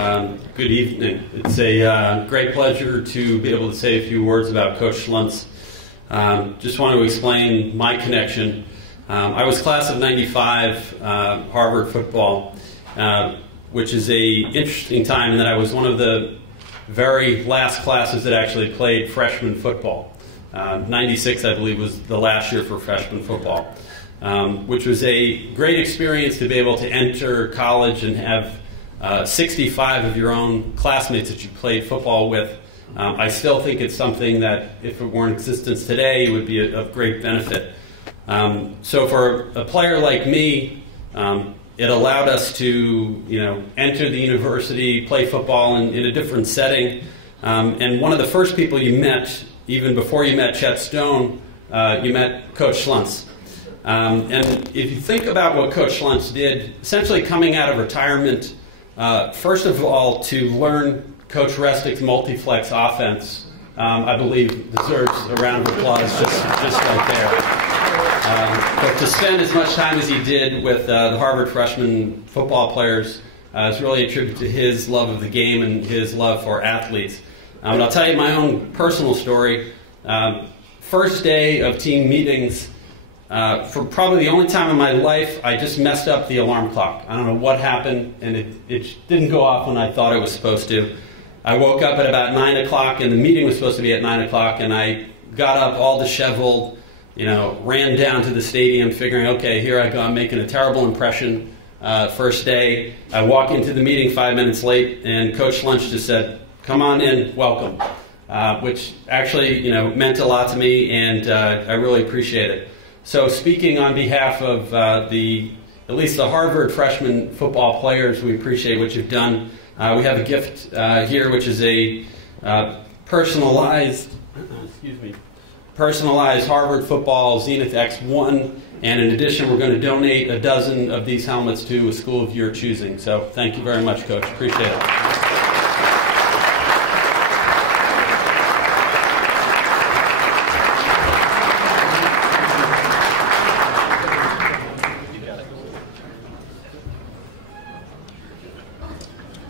Good evening. It's a great pleasure to be able to say a few words about Coach Schluntz. Just want to explain my connection. I was class of '95 Harvard football, which is a interesting time in that I was one of the very last classes that actually played freshman football. '96, I believe, was the last year for freshman football, which was a great experience to be able to enter college and have 65 of your own classmates that you played football with. I still think it's something that, if it were in existence today, it would be of great benefit. So for a player like me, it allowed us to, enter the university, play football in a different setting. And one of the first people you met, even before you met Chet Stone, you met Coach Schluntz. And if you think about what Coach Schluntz did, essentially coming out of retirement, first of all, to learn Coach Restick's multiplex offense, I believe deserves a round of applause just right there. But to spend as much time as he did with the Harvard freshman football players is really a tribute to his love of the game and his love for athletes. And I'll tell you my own personal story. First day of team meetings, for probably the only time in my life, I just messed up the alarm clock. I don't know what happened, and it didn't go off when I thought it was supposed to. I woke up at about 9 o'clock, and the meeting was supposed to be at 9 o'clock, and I got up all disheveled, ran down to the stadium figuring, okay, here I go, I'm making a terrible impression. First day, I walk into the meeting 5 minutes late, and Coach Schluntz just said, "Come on in, welcome," which actually, meant a lot to me, and I really appreciate it. So speaking on behalf of at least the Harvard freshman football players, we appreciate what you've done. We have a gift here, which is a personalized Harvard football Zenith X1, and in addition, we're going to donate a dozen of these helmets to a school of your choosing. So thank you very much, Coach. Appreciate it.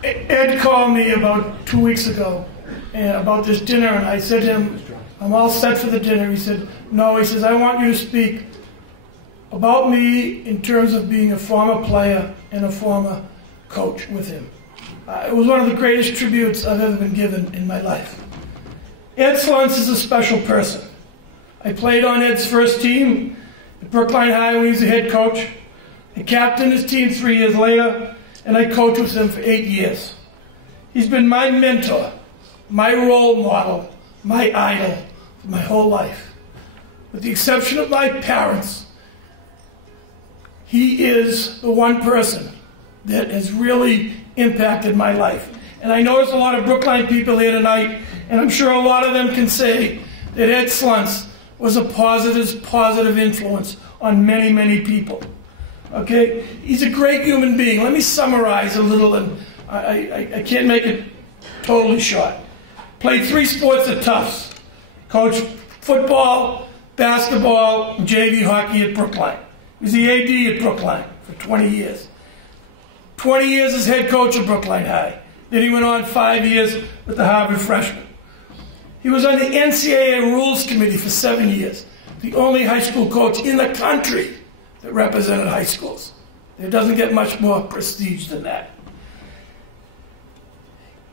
Ed called me about 2 weeks ago about this dinner, and I said to him, "I'm all set for the dinner." He said, "No," he says, "I want you to speak about me in terms of being a former player and a former coach with him." It was one of the greatest tributes I've ever been given in my life. Ed Schluntz is a special person. I played on Ed's first team at Brookline High when he was the head coach. I captained his team 3 years later, and I coached with him for 8 years. He's been my mentor, my role model, my idol for my whole life. With the exception of my parents, he is the one person that has really impacted my life. And I notice a lot of Brookline people here tonight, and I'm sure a lot of them can say that Ed Schluntz was a positive influence on many, many people. Okay, he's a great human being. Let me summarize a little, and I can't make it totally short. Played 3 sports at Tufts. Coached football, basketball, and JV hockey at Brookline. He was the AD at Brookline for 20 years. 20 years as head coach of Brookline High. Then he went on 5 years with the Harvard freshmen. He was on the NCAA Rules Committee for 7 years. The only high school coach in the country that represented high schools. It doesn't get much more prestige than that.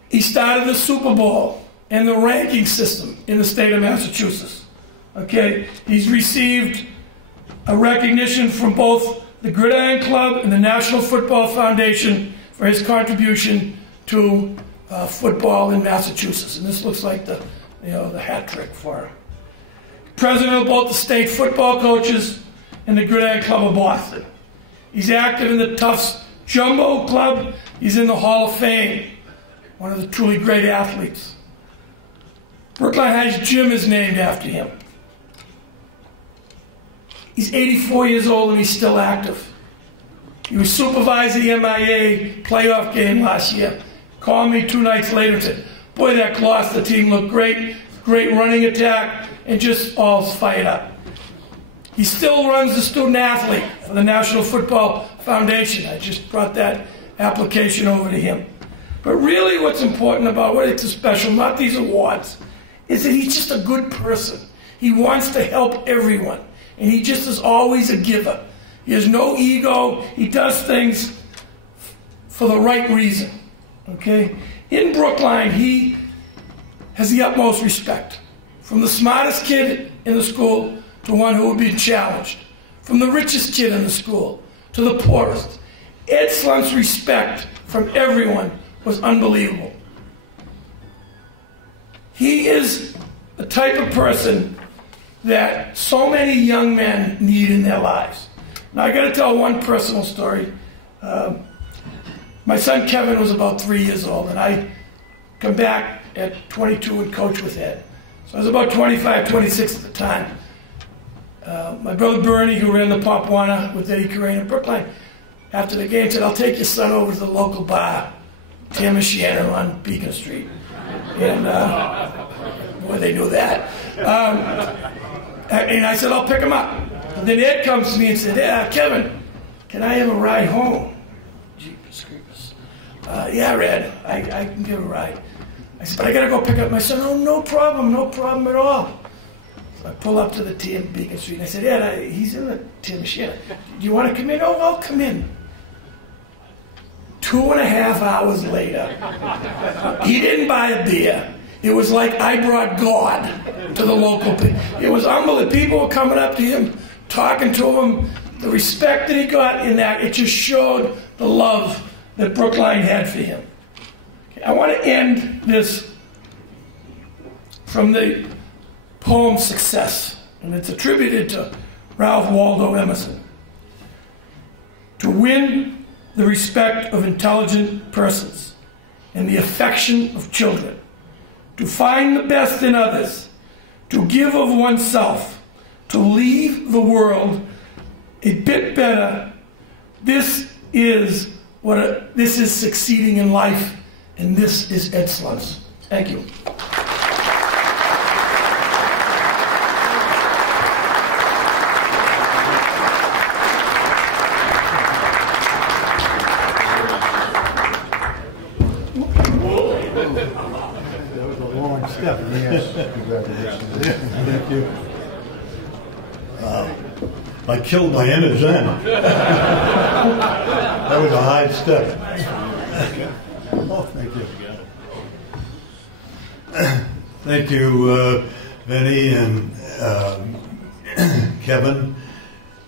He started the Super Bowl and the ranking system in the state of Massachusetts. Okay, he's received a recognition from both the Gridiron Club and the National Football Foundation for his contribution to football in Massachusetts. And this looks like the hat trick for him. President of both the state football coaches and the Gridiron Club of Boston. He's active in the Tufts Jumbo Club. He's in the Hall of Fame. One of the truly great athletes. Brookline High's gym is named after him. He's 84 years old and he's still active. He was supervising the MIA playoff game last year. Called me 2 nights later and said, "Boy, that loss, the team looked great. Great running attack, and just all fired up." He still runs the student athlete for the National Football Foundation. I just brought that application over to him. But really what's important about what it's special, not these awards, is that he's just a good person. He wants to help everyone. And he just is always a giver. He has no ego. He does things for the right reason. Okay? In Brookline, he has the utmost respect. From the smartest kid in the school to one who would be challenged. From the richest kid in the school to the poorest. Ed Slunt's respect from everyone was unbelievable. He is the type of person that so many young men need in their lives. Now I got to tell one personal story. My son Kevin was about 3 years old, and I come back at 22 and coach with Ed. So I was about 25, 26 at the time. My brother Bernie, who ran the Pop Warner with Eddie Corain in Brookline, after the game said, "I'll take your son over to the local bar, Tim and Shannon on Beacon Street." And boy, they knew that. And I said, "I'll pick him up." And then Ed comes to me and said, "Kevin, can I have a ride home?" Jeepers creepers. "Yeah, Ed, I can give a ride." I said, "But I got to go pick up my son." "Oh, no problem at all." So I pull up to the T in Beacon Street and I said, "Ed, he's in the Tim Shannon. Do you want to come in?" "Oh, I'll come in." 2.5 hours later, he didn't buy a beer. It was like I brought God to the local people. It was unbelievable. People were coming up to him, talking to him. The respect that he got in that, it just showed the love that Brookline had for him. Okay, I want to end this from the poem Success, and it's attributed to Ralph Waldo Emerson. To win the respect of intelligent persons and the affection of children, to find the best in others, to give of oneself, to leave the world a bit better. This is succeeding in life, and this is Ed Slunt's. Thank you. Step. Yes. Congratulations. Thank you. I killed my inner zen. That was a high step. Oh, thank you. Thank you, Vinny and Kevin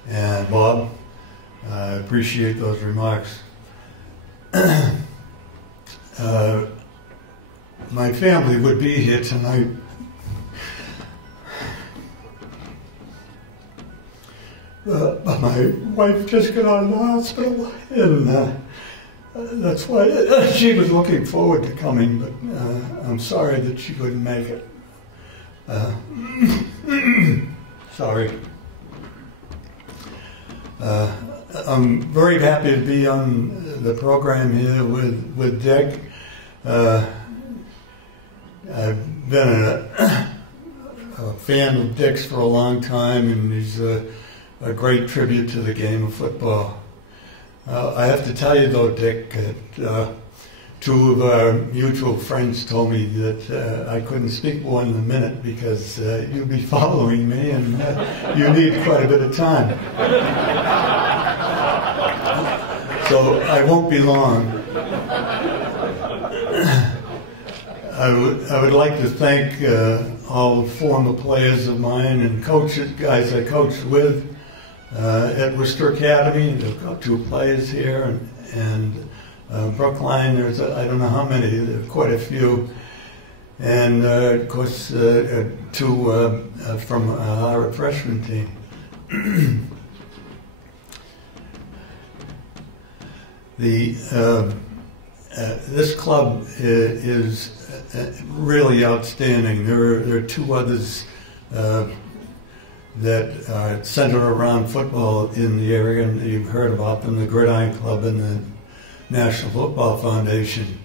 and Bob. I appreciate those remarks. My family would be here tonight. But my wife just got out of the hospital, and that's why she was looking forward to coming, but I'm sorry that she couldn't make it. Sorry. I'm very happy to be on the program here with Dick. I've been a fan of Dick's for a long time, and he's a great tribute to the game of football. I have to tell you, though, Dick, that two of our mutual friends told me that I couldn't speak more than a minute because you'd be following me, and you need quite a bit of time. So I won't be long. I would like to thank all the former players of mine and coaches, guys I coached with at Worcester Academy. I've got 2 players here, and Brookline, there's I don't know how many, there are quite a few. And of course, 2 from our freshman team. This club is really outstanding. There are 2 others that are centered around football in the area, and you've heard about them, the Gridiron Club and the National Football Foundation.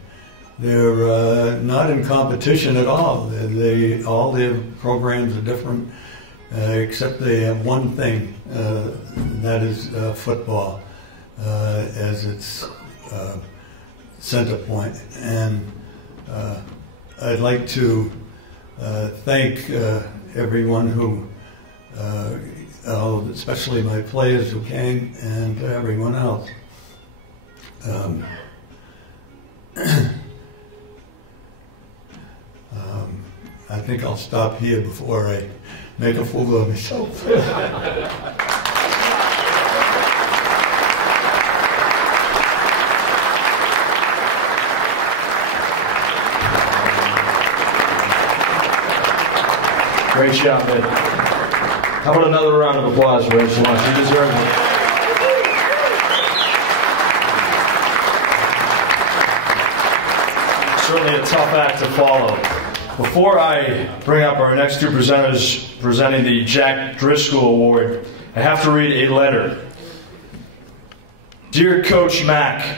They're not in competition at all. All their programs are different, except they have one thing, and that is football, as it's center point. And I'd like to thank everyone who, especially my players who came, and everyone else. I think I'll stop here before I make a fool of myself. Great job, Ed. How about another round of applause for Ed Schluntz? You deserve it. Certainly a tough act to follow. Before I bring up our next two presenters presenting the Jack Driscoll Award, I have to read a letter. Dear Coach Mack,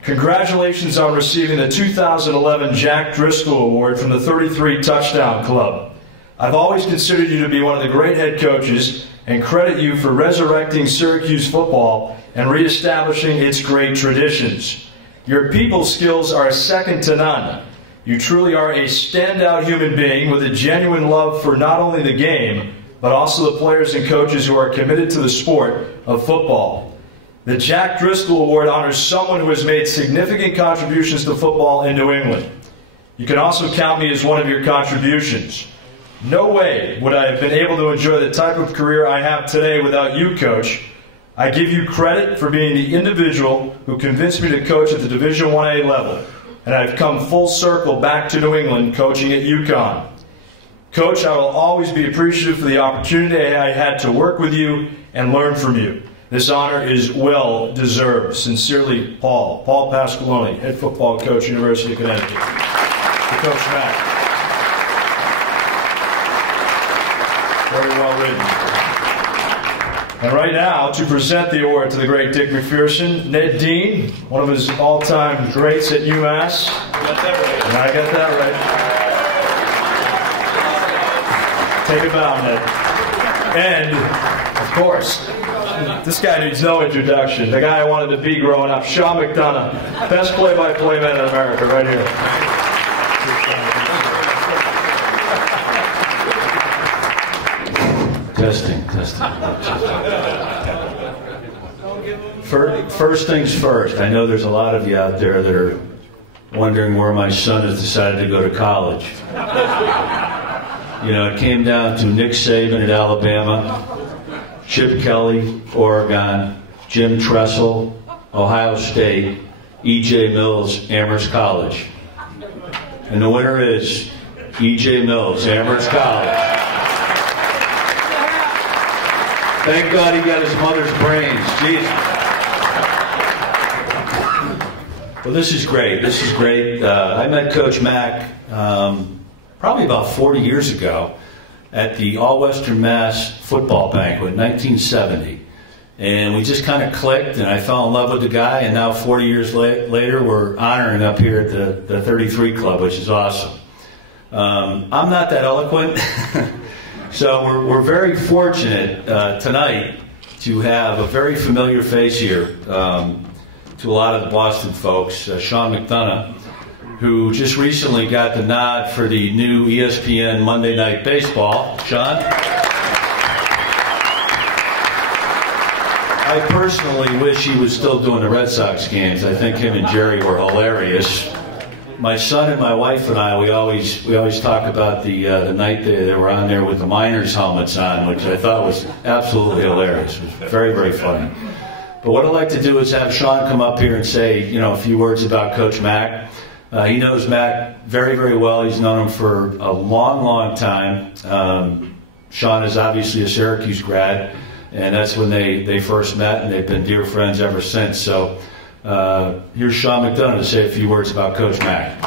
congratulations on receiving the 2011 Jack Driscoll Award from the 33 Touchdown Club. I've always considered you to be one of the great head coaches and credit you for resurrecting Syracuse football and reestablishing its great traditions. Your people skills are second to none. You truly are a standout human being with a genuine love for not only the game, but also the players and coaches who are committed to the sport of football. The Jack Driscoll Award honors someone who has made significant contributions to football in New England. You can also count me as one of your contributions. No way would I have been able to enjoy the type of career I have today without you, Coach. I give you credit for being the individual who convinced me to coach at the Division I-A level, and I've come full circle back to New England coaching at UConn. Coach, I will always be appreciative for the opportunity I had to work with you and learn from you. This honor is well deserved. Sincerely, Paul Pasqualoni, head football coach, University of Connecticut. To Coach Mack. Very well written. And right now, to present the award to the great Dick McPherson, Ned Dean, one of his all-time greats at UMass. You got that right. And I got that right. Take a bow, Ned. And, of course, this guy needs no introduction. The guy I wanted to be growing up, Sean McDonough, best play-by-play man in America, right here. Testing. First things first, I know there's a lot of you out there that are wondering where my son has decided to go to college. You know, it came down to Nick Saban at Alabama, Chip Kelly, Oregon, Jim Tressel, Ohio State, E.J. Mills, Amherst College. And the winner is E.J. Mills, Amherst College. Thank God he got his mother's brains. Jesus. Well, this is great. This is great. I met Coach Mack probably about 40 years ago at the All-Western Mass football banquet in 1970. And we just kind of clicked, and I fell in love with the guy, and now 40 years later, we're honoring up here at the 33 Club, which is awesome. I'm not that eloquent. So we're very fortunate tonight to have a very familiar face here to a lot of the Boston folks, Sean McDonough, who just recently got the nod for the new ESPN Monday Night Baseball. Sean? I personally wish he was still doing the Red Sox games. I think him and Jerry were hilarious. My son and my wife and I, we always talk about the night they were on there with the Miners helmets on, which I thought was absolutely hilarious. It was very, very funny. But what I'd like to do is have Sean come up here and say, a few words about Coach Mack. He knows Mack very, very well. He's known him for a long, long time. Sean is obviously a Syracuse grad, and that's when they first met, and they've been dear friends ever since. So here's Sean McDonough to say a few words about Coach Mack.